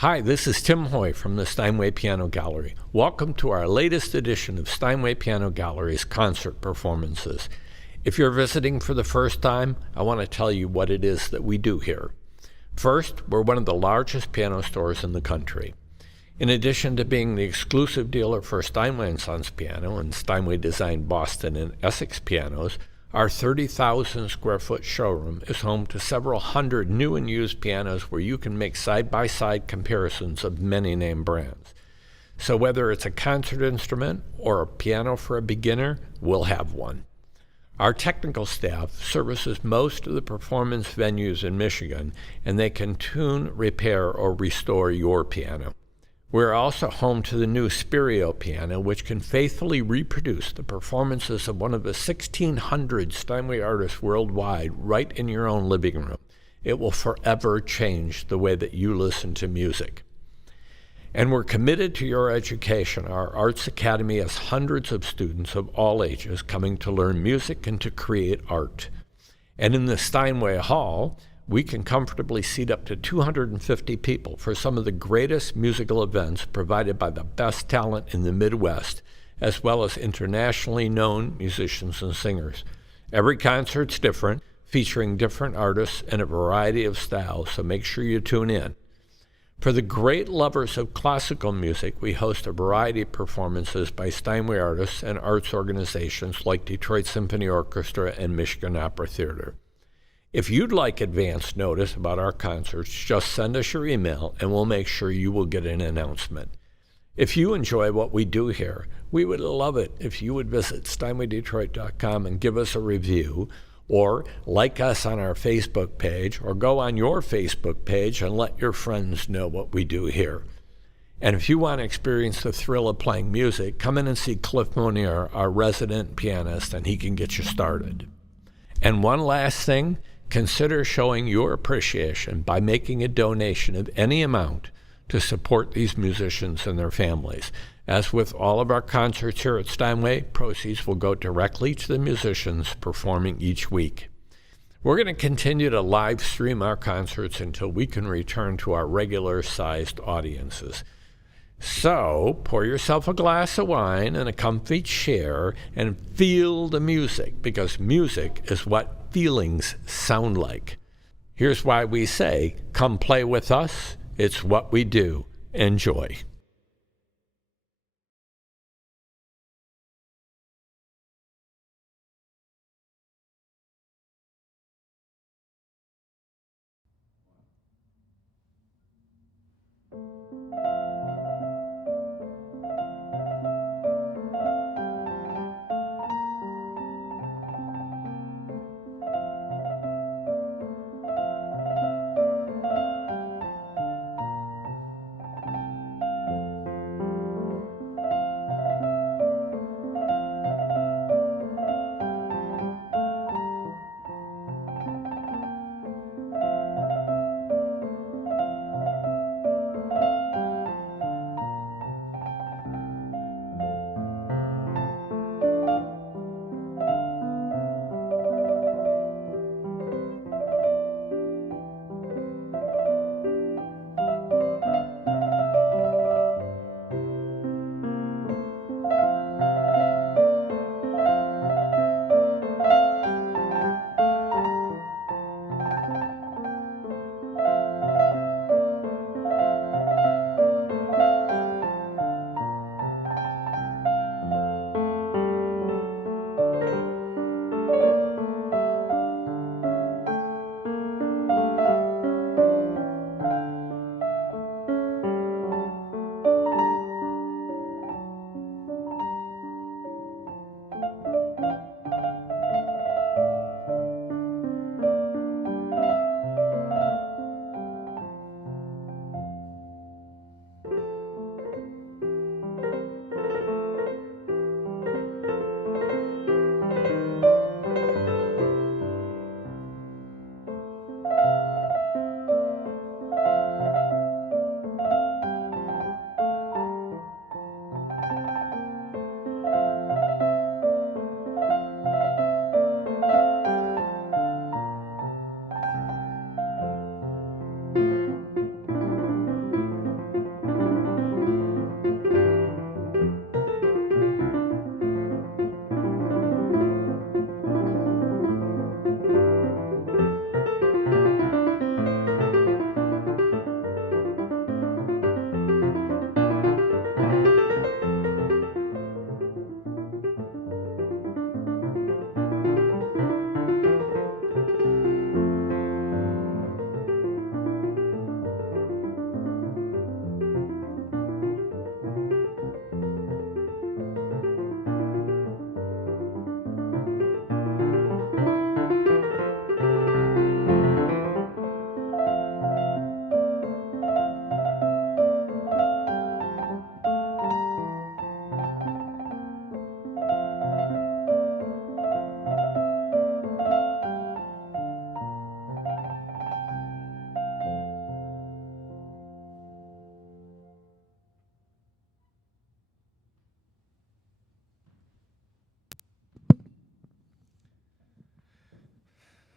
Hi, this is Tim Hoy from the Steinway Piano Gallery. Welcome to our latest edition of Steinway Piano Gallery's concert performances. If you're visiting for the first time, I want to tell you what it is that we do here. First, we're one of the largest piano stores in the country. In addition to being the exclusive dealer for Steinway & Sons piano and Steinway-designed Boston and Essex pianos, our 30,000 square foot showroom is home to several hundred new and used pianos where you can make side-by-side comparisons of many name brands. So whether it's a concert instrument or a piano for a beginner, we'll have one. Our technical staff services most of the performance venues in Michigan, and they can tune, repair, or restore your piano. We're also home to the new Spirio piano, which can faithfully reproduce the performances of one of the 1,600 Steinway artists worldwide right in your own living room. It will forever change the way that you listen to music. And we're committed to your education. Our Arts Academy has hundreds of students of all ages coming to learn music and to create art. And in the Steinway Hall, we can comfortably seat up to 250 people for some of the greatest musical events provided by the best talent in the Midwest, as well as internationally known musicians and singers. Every concert's different, featuring different artists and a variety of styles, so make sure you tune in. For the great lovers of classical music, we host a variety of performances by Steinway artists and arts organizations like Detroit Symphony Orchestra and Michigan Opera Theater. If you'd like advance notice about our concerts, just send us your email and we'll make sure you will get an announcement. If you enjoy what we do here, we would love it if you would visit steinwaydetroit.com and give us a review, or like us on our Facebook page, or go on your Facebook page and let your friends know what we do here. And if you want to experience the thrill of playing music, come in and see Cliff Monier, our resident pianist, and he can get you started. And one last thing, consider showing your appreciation by making a donation of any amount to support these musicians and their families. As with all of our concerts here at Steinway, proceeds will go directly to the musicians performing each week. We're going to continue to live stream our concerts until we can return to our regular-sized audiences. So, pour yourself a glass of wine and a comfy chair and feel the music, because music is what feelings sound like. Here's why we say, come play with us. It's what we do. Enjoy.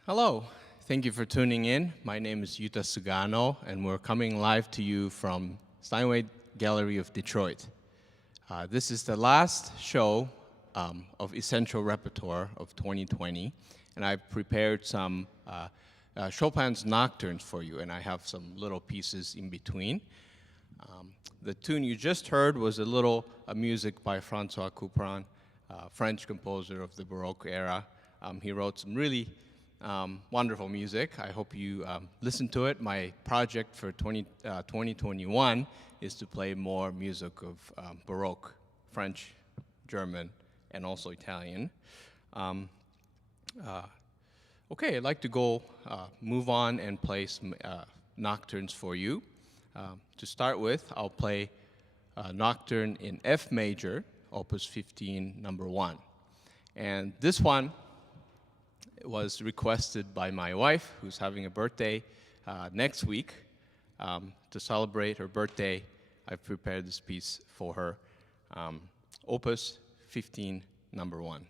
Hello, thank you for tuning in. My name is Yuta Sugano, and we're coming live to you from Steinway Gallery of Detroit. This is the last show of Essential Repertoire of 2020, and I've prepared some Chopin's Nocturnes for you, and I have some little pieces in between. The tune you just heard was a little music by François Couperin, French composer of the Baroque era. He wrote some really wonderful music. I hope you listen to it. My project for 2021 is to play more music of Baroque, French, German, and also Italian. Okay, I'd like to go move on and play some nocturnes for you. To start with, I'll play a nocturne in F major, Opus 15, number 1. And this one was requested by my wife, who's having a birthday next week. To celebrate her birthday, I've prepared this piece for her, Opus 15, number 1.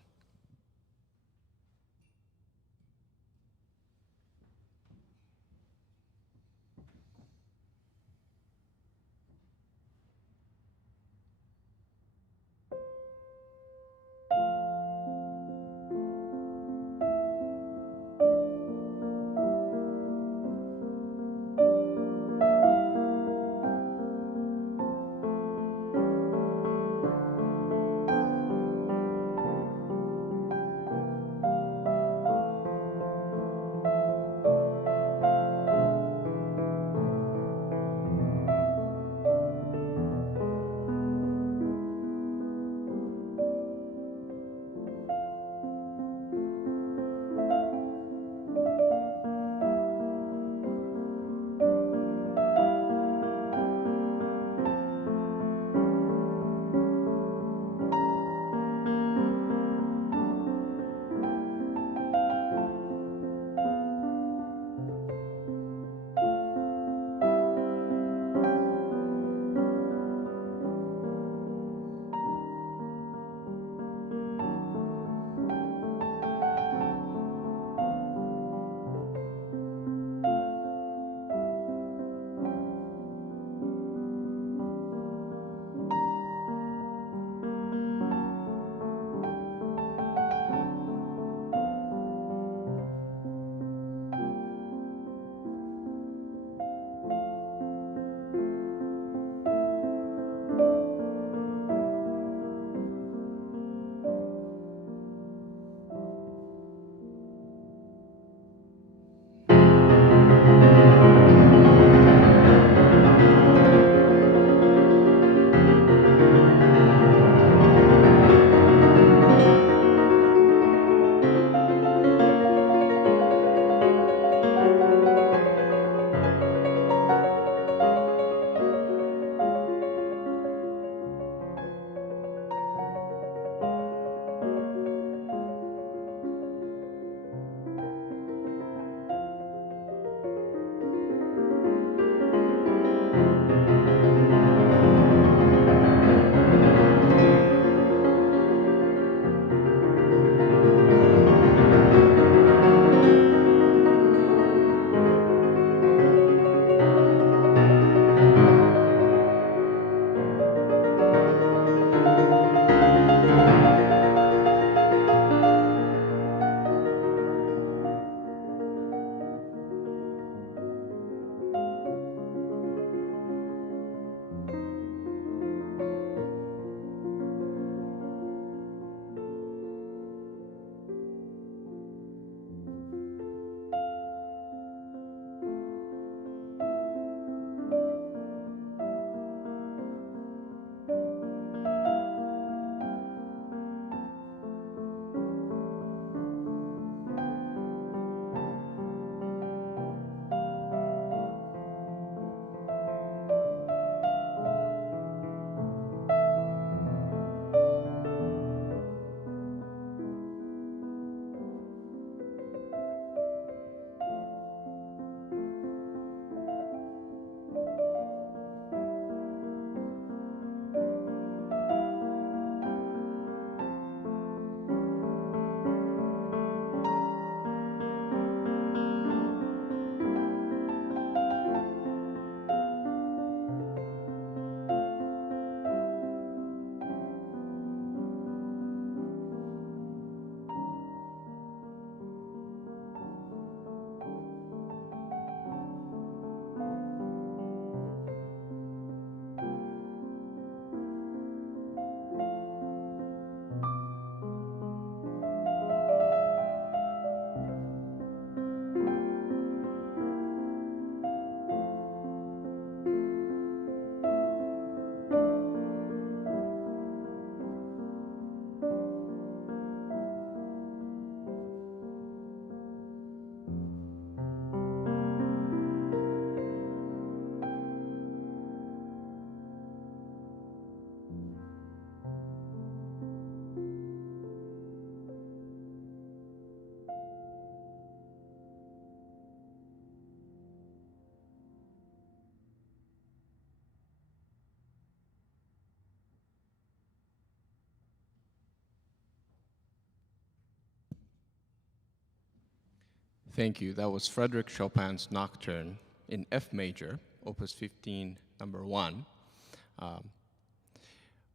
Thank you. That was Frédéric Chopin's Nocturne in F major, Opus 15, number 1.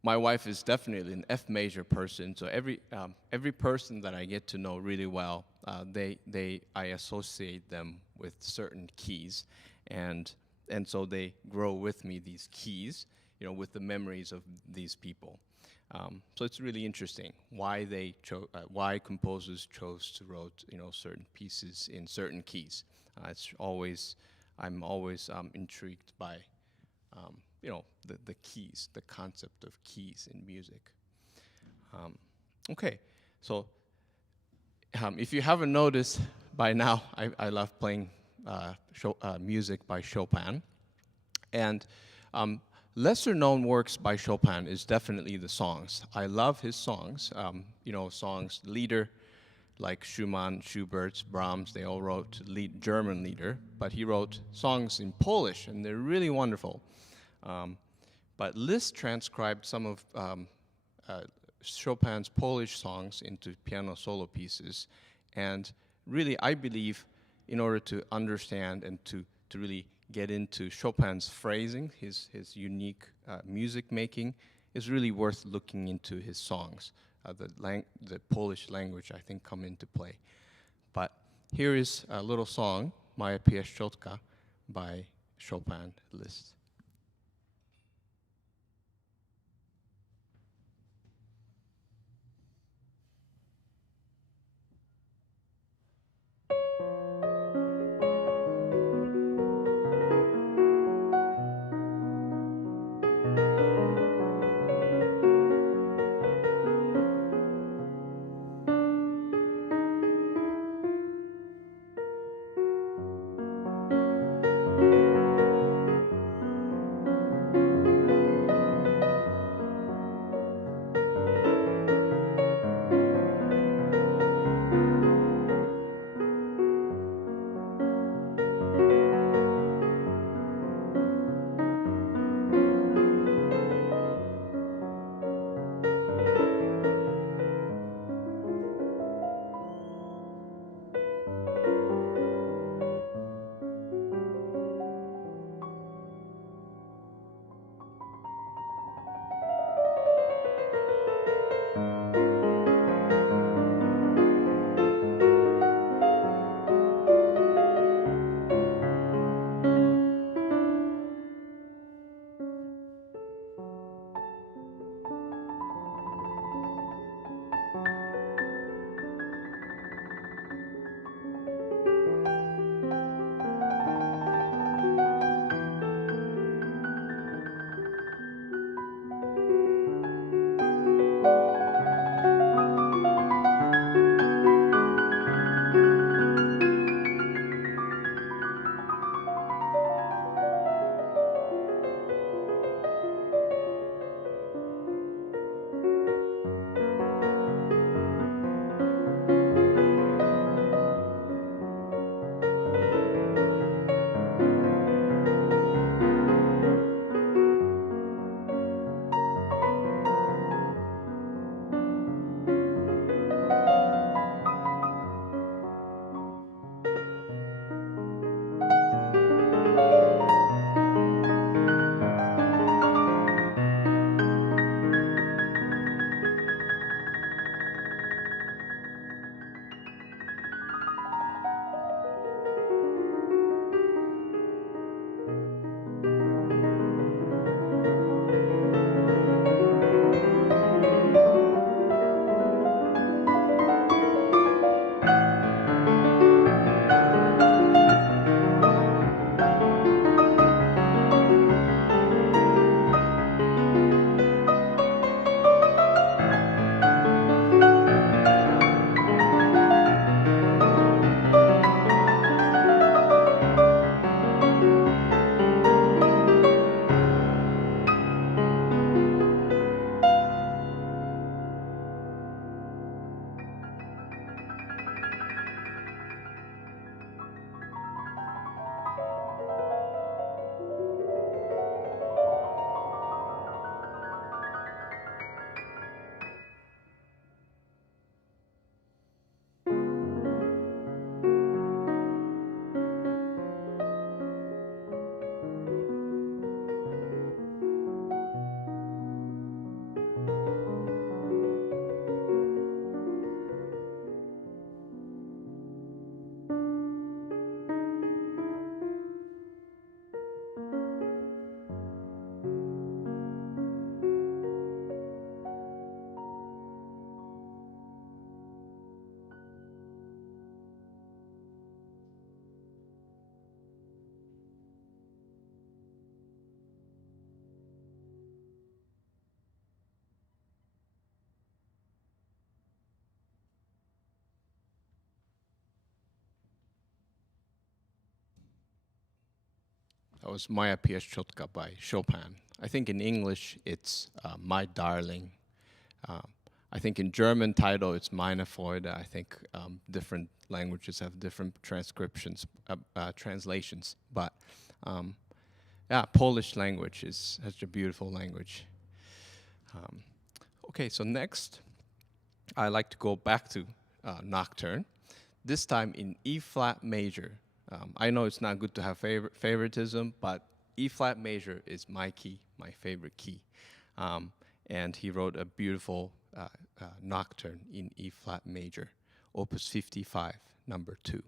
My wife is definitely an F major person, so every person that I get to know really well, I associate them with certain keys, and so they grow with me, these keys, with the memories of these people. So it's really interesting why composers chose to write certain pieces in certain keys. I'm always intrigued by the keys, the concept of keys in music. Okay, so if you haven't noticed by now, I love playing music by Chopin. And lesser known works by Chopin is definitely the songs. I love his songs. Songs, Lieder, like Schumann, Schubert, Brahms, they all wrote German Lieder, but he wrote songs in Polish, and they're really wonderful. But Liszt transcribed some of Chopin's Polish songs into piano solo pieces, and really, I believe, in order to understand and to really get into Chopin's phrasing, his unique music making, is really worth looking into his songs. The Polish language, I think, come into play. But here is a little song, Moja Pieszczotka, by Chopin Liszt. That was Moja Pieszczotka by Chopin. I think in English it's My Darling. I think in German title it's Meine Freude. I think different languages have different transcriptions, translations. But yeah, Polish language is such a beautiful language. Okay, so next, I like to go back to Nocturne, this time in E flat major. I know it's not good to have favoritism, but E flat major is my key, my favorite key. And he wrote a beautiful Nocturne in E flat major, Opus 55, number 2.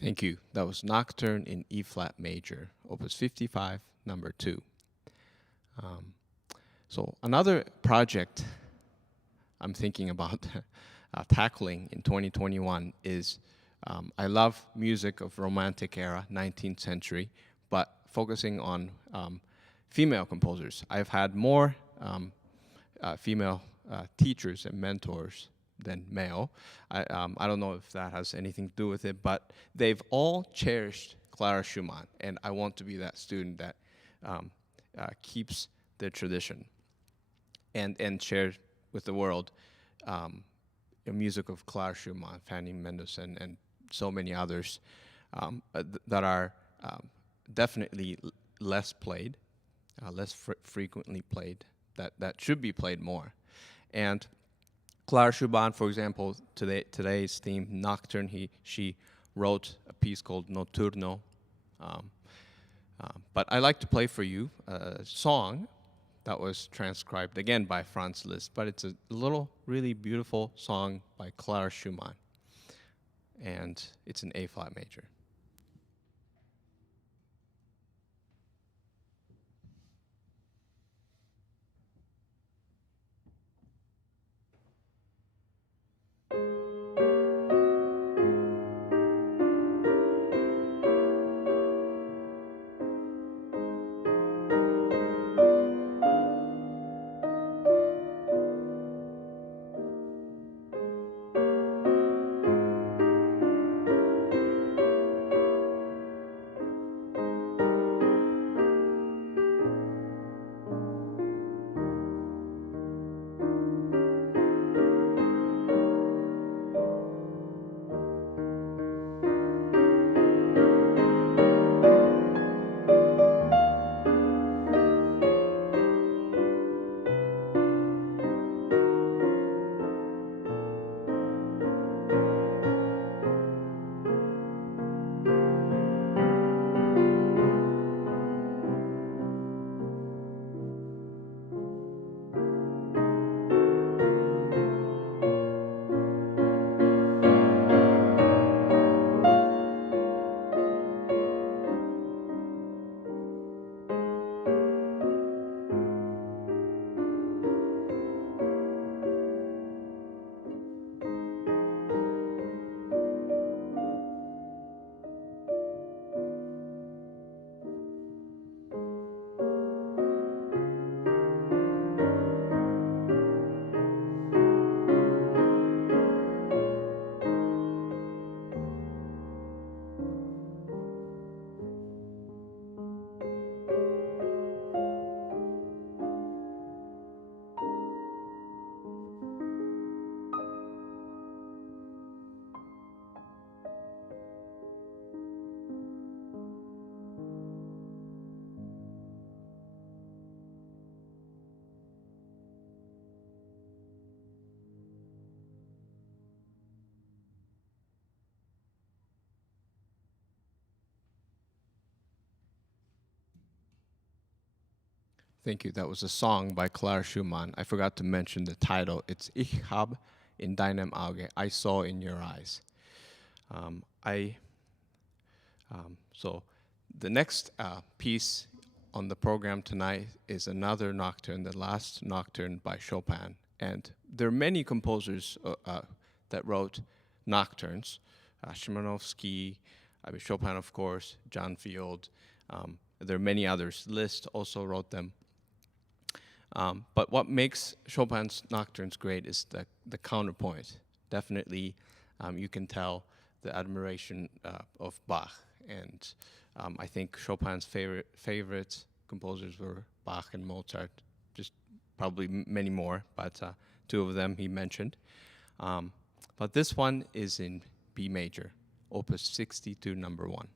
Thank you. That was Nocturne in E flat major, Opus 55, number 2. So another project I'm thinking about tackling in 2021 is I love music of Romantic era, 19th century, but focusing on female composers. I've had more female teachers and mentors than male. I don't know if that has anything to do with it, but they've all cherished Clara Schumann, and I want to be that student that keeps the tradition and share with the world the music of Clara Schumann, Fanny Mendelssohn, and so many others that are definitely less played, less frequently played, that should be played more. And Clara Schumann, for example, today's theme, Nocturne, she wrote a piece called Notturno. But I like to play for you a song that was transcribed again by Franz Liszt, but it's a little really beautiful song by Clara Schumann. And it's in A flat major. Thank you. That was a song by Clara Schumann. I forgot to mention the title. It's Ich hab in deinem Auge. I saw in your eyes. So the next piece on the program tonight is another nocturne, the last nocturne by Chopin. And there are many composers that wrote nocturnes. Szymanowski, Chopin, of course, John Field. There are many others. Liszt also wrote them. But what makes Chopin's nocturnes great is the counterpoint. Definitely, you can tell the admiration of Bach. And I think Chopin's favorite composers were Bach and Mozart, just probably many more, but two of them he mentioned. But this one is in B major, Opus 62, number 1.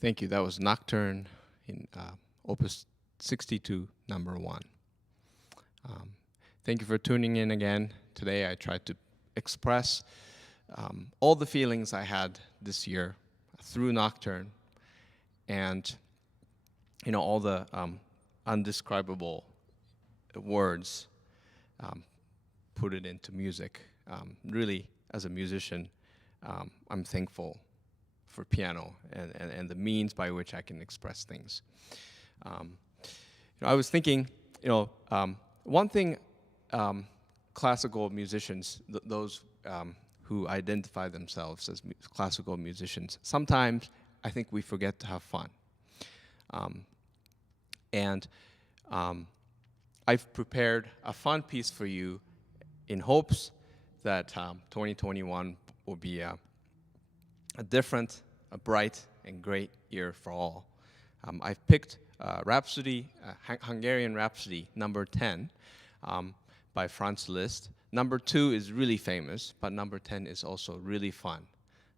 Thank you. That was Nocturne in Opus 62, number 1. Thank you for tuning in again. Today I tried to express all the feelings I had this year through Nocturne, and all the undescribable words, put it into music. Really, as a musician, I'm thankful for piano and the means by which I can express things. I was thinking, one thing classical musicians, those who identify themselves as classical musicians, sometimes I think we forget to have fun. I've prepared a fun piece for you in hopes that 2021 will be a different, a bright, and great year for all. I've picked Rhapsody, Hungarian Rhapsody, number 10, by Franz Liszt. Number 2 is really famous, but number 10 is also really fun.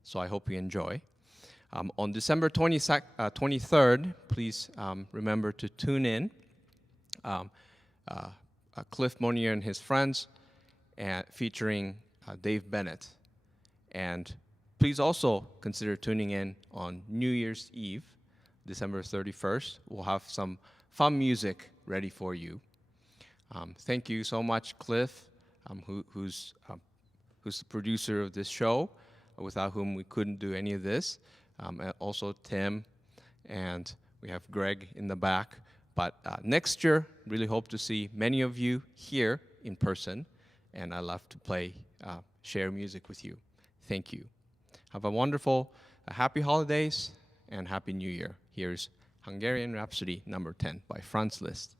So I hope you enjoy. On December 23rd, please remember to tune in. Cliff Monier and his friends, featuring Dave Bennett. And please also consider tuning in on New Year's Eve, December 31st. We'll have some fun music ready for you. Thank you so much, Cliff, who's the producer of this show, without whom we couldn't do any of this. And also Tim, and we have Greg in the back. But next year, really hope to see many of you here in person, and I love to share music with you. Thank you. Have a wonderful, happy holidays, and Happy New Year. Here's Hungarian Rhapsody number 10 by Franz Liszt.